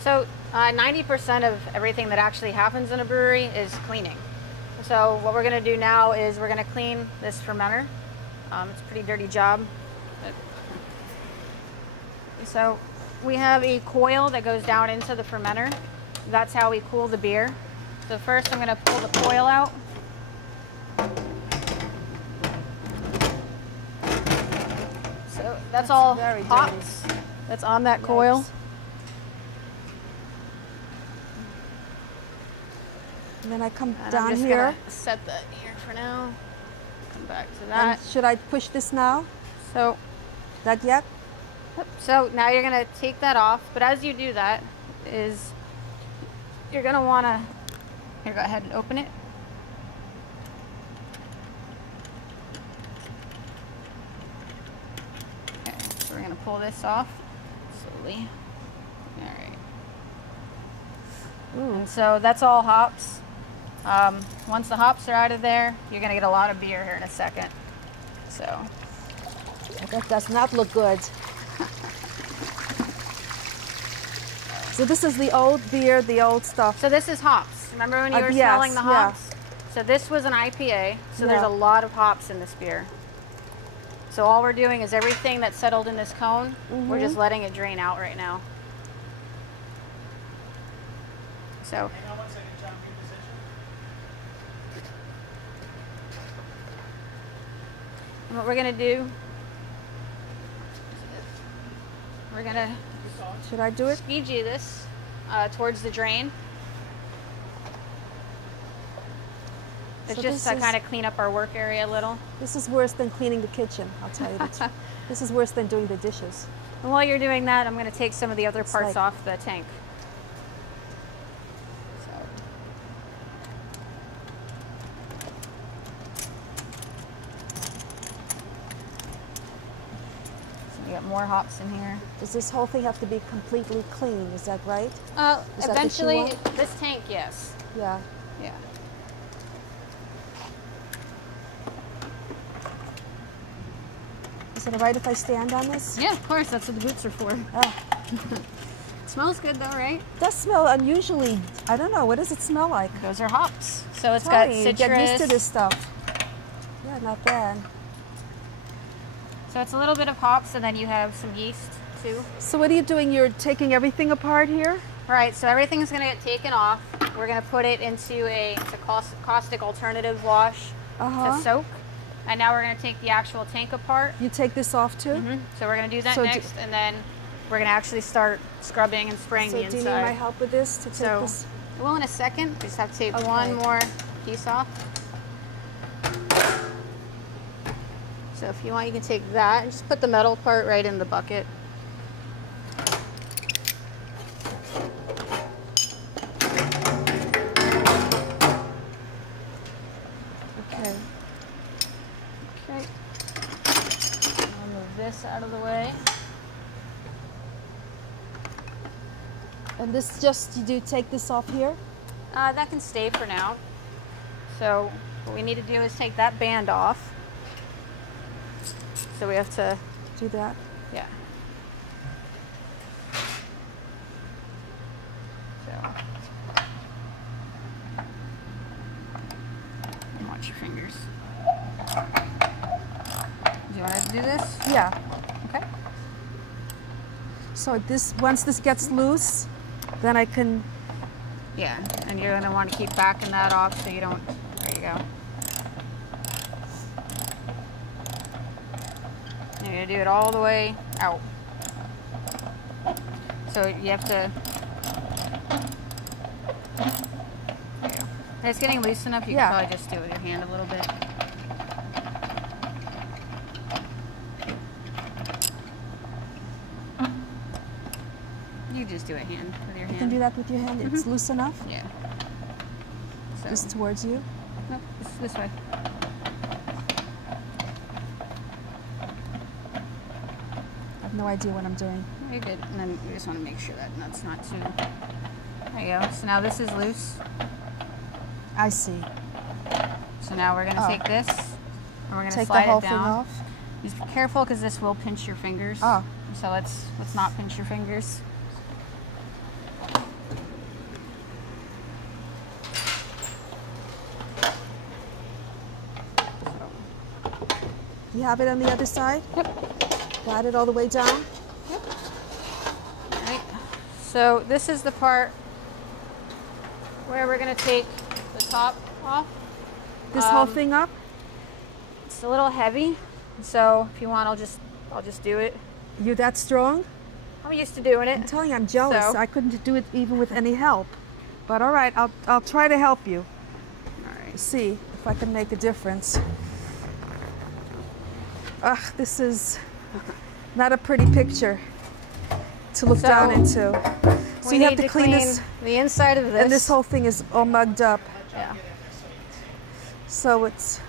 So 90% of everything that actually happens in a brewery is cleaning. So what we're going to do now is we're going to clean this fermenter. It's a pretty dirty job. So we have a coil that goes down into the fermenter. That's how we cool the beer. So first I'm going to pull the coil out. So that's all hops that's on that coil. And then I come And down I'm just here. gonna set that here for now. Come back to that. And should I push this now? So, Not yet? so now you're gonna take that off. But as you do that, you're gonna wanna here. Go ahead and open it. Okay, so we're gonna pull this off slowly. All right. Ooh. And so that's all hops. Once the hops are out of there, you're gonna get a lot of beer here in a second. So That does not look good. So this is the old beer, the old stuff. So this is hops. Remember when you were yes, smelling the yeah. hops? So this was an IPA, so there's Yeah. a lot of hops in this beer. So all we're doing is everything that's settled in this cone, we're just letting it drain out right now. So and what we're gonna do, we're gonna Should I do it? squeegee this towards the drain. It's So just this to is- kind of clean up our work area a little. This is worse than cleaning the kitchen, I'll tell you the truth. This is worse than doing the dishes. And while you're doing that, I'm going to take some of the other parts like- off the tank. So. So you got more hops in here. Does this whole thing have to be completely clean? Is that right? Is that what you Eventually, want? this tank, yes. Yeah. Yeah. Is it all right if I stand on this? Yeah, of course. That's what the boots are for. Oh, It smells good though, right? it does smell unusually. I don't know. What does it smell like? Those are hops. So it's Tell got me, citrus. you get used to this stuff. Yeah, not bad. So it's a little bit of hops, and then you have some yeast too. So what are you doing? You're taking everything apart here? Right, so everything's going to get taken off. We're going to put it into it's a caustic alternative wash to soak. And now we're going to take the actual tank apart. You take this off too? So we're going to do that So next, and then we're going to actually start scrubbing and spraying So the do inside. you need my help with this to take So, this? well, in a second, we just have to take Okay. one more piece off. So if you want, you can take that and just put the metal part right in the bucket. Okay. Okay. I'll move this out of the way. And this just, you do take this off here? That can stay for now. So what we need to do is take that band off. So we have to, Do that. yeah. So, and watch your fingers. Do you want to do this? Yeah. Okay. So this, once this gets loose, then I can, Yeah, and you're gonna want to keep backing that off so you don't. There you go. You're gonna do it all the way out. So you have to. There you go. If it's getting loose enough, you Yeah. can probably just do it with your hand a little bit. You just do it with your hand. you can do that with your hand. It's loose enough? Yeah. So. Just towards you? Nope, this way. I have no idea what I'm doing. You're good. And then you just want to make sure that nut's not too. There you go. So now this is loose. I see. So now we're going to take this and we're going to Take slide the whole it thing down. off? Just be careful because this will pinch your fingers. Oh. So let's not pinch your fingers. You have it on the other side? Yep. Got it all the way down? Yep. All right. So this is the part where we're going to take the top off. This whole thing up? It's a little heavy, so if you want, I'll just do it. You're that strong? I'm used to doing it. I'm telling you, I'm jealous. So. I couldn't do it even with any help. But all right, I'll try to help you. All right. See if I can make a difference. Ugh, this is not a pretty picture to look down into. So you have to clean this, the inside of this. and this whole thing is all mugged up. Yeah. So it's.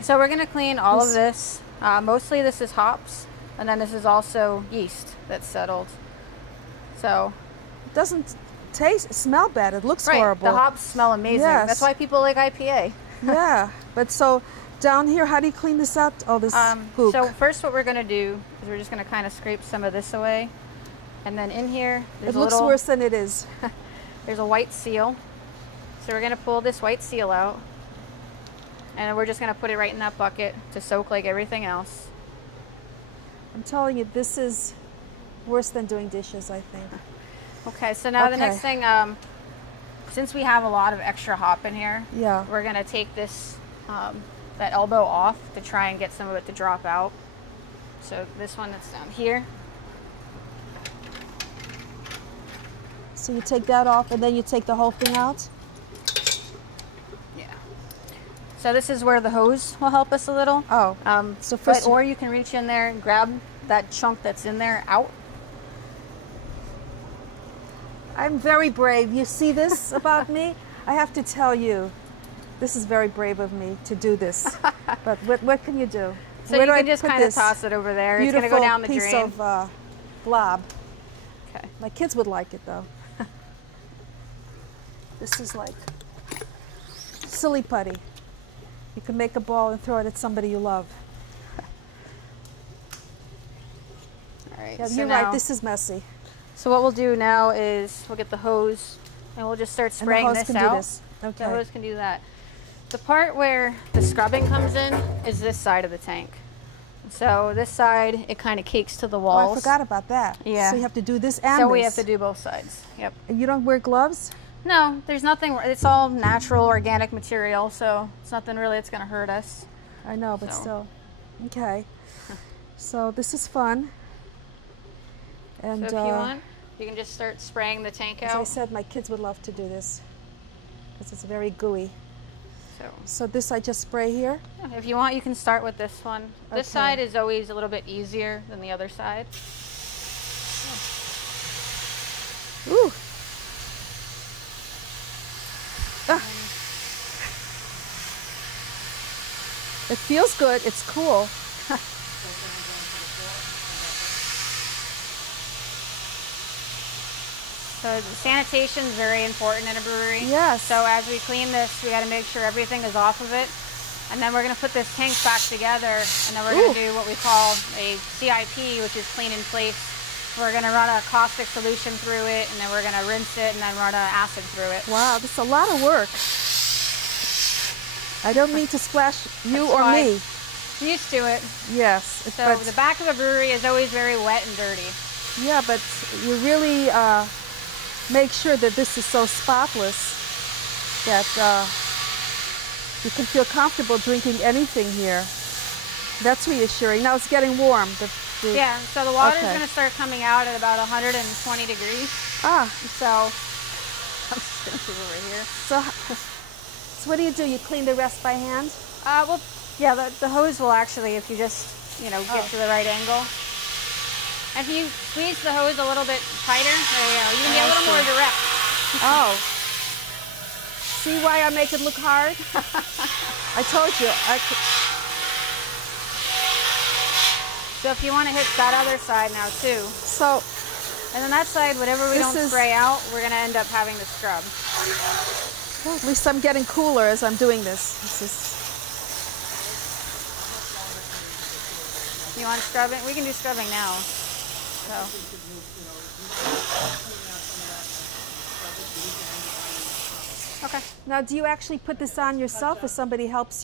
So we're going to clean all of this. Mostly this is hops, and then this is also yeast that's settled. So It doesn't smell bad. It looks right, horrible. the hops smell amazing. Yes. That's why people like IPA. Yeah, but so down here, how do you clean this out? All this gook. So first what we're going to do is we're just going to kind of scrape some of this away. And then in here, there's it looks worse than it is. There's a white seal. So we're going to pull this white seal out. And we're just going to put it right in that bucket to soak like everything else. I'm telling you, this is worse than doing dishes, I think. Okay, so now the next thing, since we have a lot of extra hop in here, Yeah. we're going to take this, that elbow off to try and get some of it to drop out. So this one that's down here. So you take that off and then you take the whole thing out? Yeah. So this is where the hose will help us a little. Oh. So first, or you can reach in there and grab that chunk that's in there out. I'm very brave. You see this about me? I have to tell you, this is very brave of me to do this. But what can you do? So you can just kind of toss it over there. It's going to go down the drain. Beautiful piece of blob. Okay. My kids would like it though. This is like silly putty. You can make a ball and throw it at somebody you love. All right. Yeah, so you're now, right. This is messy. So what we'll do now is we'll get the hose and we'll just start spraying and the hose this can out. Do this. Okay. The hose can do that. The part where the scrubbing comes in is this side of the tank. So this side, it kind of cakes to the walls. Oh, I forgot about that. Yeah. So you have to do this and So this. we have to do both sides. Yep. And you don't wear gloves? No, there's nothing. It's all natural, organic material, so it's nothing really that's going to hurt us. I know, but still. Okay. So this is fun. And so if you want, you can just start spraying the tank out. As I said, my kids would love to do this because it's very gooey. So this I just spray here? Yeah, if you want, you can start with this one. This side is always a little bit easier than the other side. Ooh. Ah. It feels good. It's cool. So sanitation is very important in a brewery. Yes. So as we clean this, we got to make sure everything is off of it. And then we're going to put this tank back together, and then we're going to do what we call a CIP, which is clean in place. We're going to run a caustic solution through it, and then we're going to rinse it and then run an acid through it. Wow, this is a lot of work. I don't mean to splash you or me. Used to it. Yes. So the back of a brewery is always very wet and dirty. Yeah, but you really make sure that this is so spotless that you can feel comfortable drinking anything here. That's reassuring. Now it's getting warm. Yeah, so the water is going to start coming out at about 120 degrees. Ah. So I'm just going to move over here. So what do? You clean the rest by hand? Well, yeah, the hose will actually, if you just, get to the right angle. If you squeeze the hose a little bit tighter, there you go. You can be a little more direct. Oh. See why I make it look hard? I told you. So if you want to hit that other side now too. So. And then that side, whatever we don't spray out, we're going to end up having to scrub. Well, at least I'm getting cooler as I'm doing this. You want scrubbing? We can do scrubbing now. So. Okay. Now, do you actually put this on yourself or somebody helps